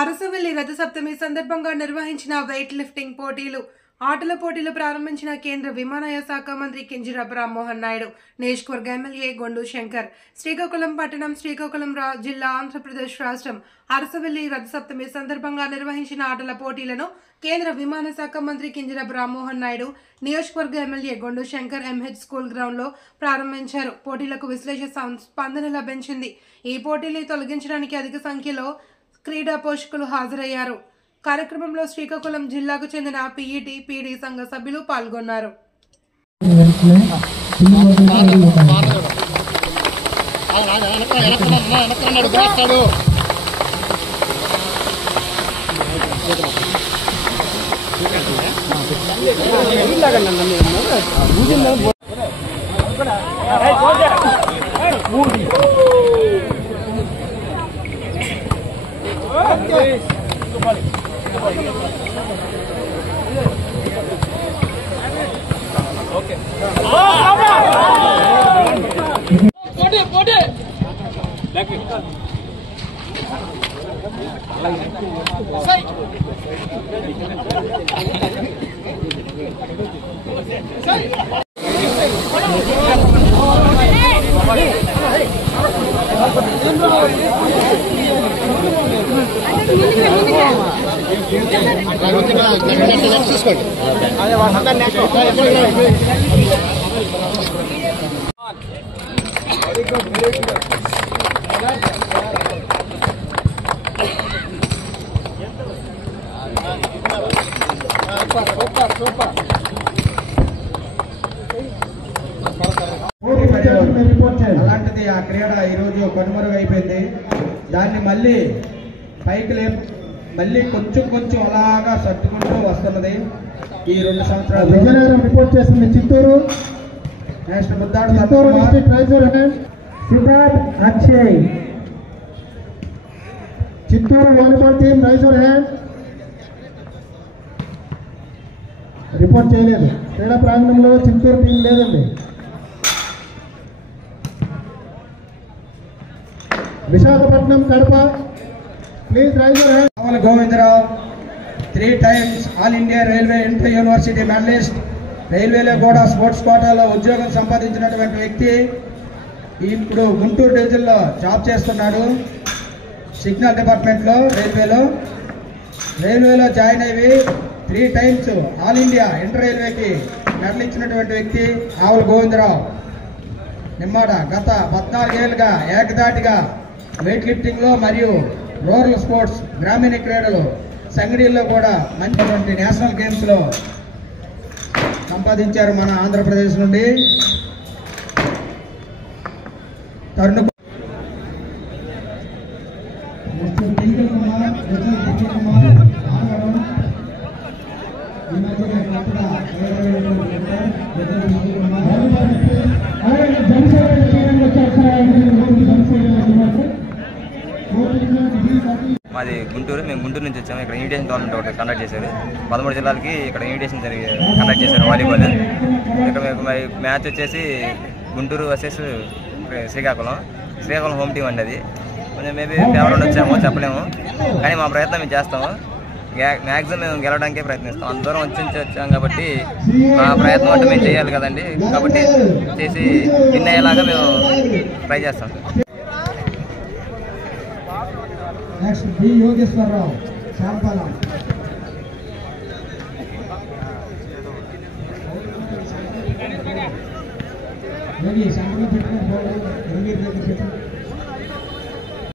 అరసవల్లి రథసప్తమి సందర్భంగా నిర్వహించిన weight lifting పోటీలు ఆటల పోటీలు ప్రారంభించిన కేంద్ర విమానయాన శాఖ మంత్రి కింజరాపు రామ్మోహన్ నాయుడు, నియోజకవర్గ ఎమ్మెల్యే గొండు శంకర్. శ్రీకాకుళం పట్టణం, శ్రీకాకుళం జిల్లా, ఆంధ్రప్రదేశ్ రాష్ట్రం. అరసవల్లి రథసప్తమి సందర్భంగా నిర్వహించిన ఆటల పోటీలను కేంద్ర విమాన శాఖ మంత్రి కింజరాపు రామ్మోహన్ నాయుడు, నియోజకవర్గ MLA Gondu Shankar MH school గ్రౌండ్లో ప్రారంభించారు. పోటీలకు విశ్లేష స్పందన లభించింది. ఈ పోటీల్ని తొలగించడానికి అధిక సంఖ్యలో క్రీడా పోషకులు హాజరయ్యారు. కార్యక్రమంలో శ్రీకాకుళం జిల్లాకు చెందిన పీఈటీ, పీడీ సంఘ సభ్యులు పాల్గొన్నారు. అలాంటిది ఆ క్రీడ ఈరోజు కనుమరుగైపోయింది. దాన్ని మళ్ళీ పైకి మళ్ళీ కొంచెం కొంచెం అలాగా సర్దుకుంటూ వస్తున్నది. ఈ 2 సంవత్సరాలు విజయనగరం రిపోర్ట్ చేస్తుంది. Chittoor next Muddadu Siddharth Akshay. Chittoor volleyball team raise your hand. Report చేయలేదు. క్రీడా ప్రాంగణంలో చిత్తూరు టీం లేదండి. Visakhapatnam, Kadapa please raise your hand. Ravula Govindarao 3 times all India railway inter university medallist. రైల్వేలో కూడా స్పోర్ట్స్ కోటాలో ఉద్యోగం సంపాదించినటువంటి వ్యక్తి. ఇప్పుడు గుంటూరు డివిజన్లో జాబ్ చేస్తున్నాడు. సిగ్నల్ డిపార్ట్మెంట్లో రైల్వేలో జాయిన్ అయ్యి 3 times ఆల్ ఇండియా ఇంటర్ రైల్వేకి మెడల్ ఇచ్చినటువంటి వ్యక్తి రావుల గోవిందరావు. నిమ్మాడ గత 14 ఏళ్ళుగా ఏకదాటిగా వెయిట్ లిఫ్టింగ్లో మరియు రూరల్ స్పోర్ట్స్, గ్రామీణ క్రీడలు, సంగడీల్లో కూడా మంచి నేషనల్ గేమ్స్లో సంపాదించారు మన ఆంధ్రప్రదేశ్ నుండి. తరుణ్ మాది గుంటూరు. మేము గుంటూరు నుంచి వచ్చాము. ఇక్కడ ఇన్విటేషన్ టోర్నమెంట్ ఒకటి కండక్ట్ చేశారు. 13 జిల్లాలకి ఇక్కడ ఇన్విటేషన్ కండక్ట్ చేశారు వాలీబాల్. ఇక్కడ మ్యాచ్ వచ్చేసి Guntur versus Srikakulam home team అండి. అది కొంచెం మేబీ ఫేవరెట్ వచ్చాము చెప్పలేము, కానీ మా ప్రయత్నం మేము చేస్తాము. మ్యాక్సిమం మేము గెలవడానికే ప్రయత్నిస్తాం. అంత దూరం వచ్చాం కాబట్టి మా ప్రయత్నం అంటే మేము చేయాలి కదండి. కాబట్టి చేసి విన్ అయ్యేలాగా మేము ట్రై చేస్తాం. Next B Yogeswararao, Sampalam. సంబంధం పెట్టిన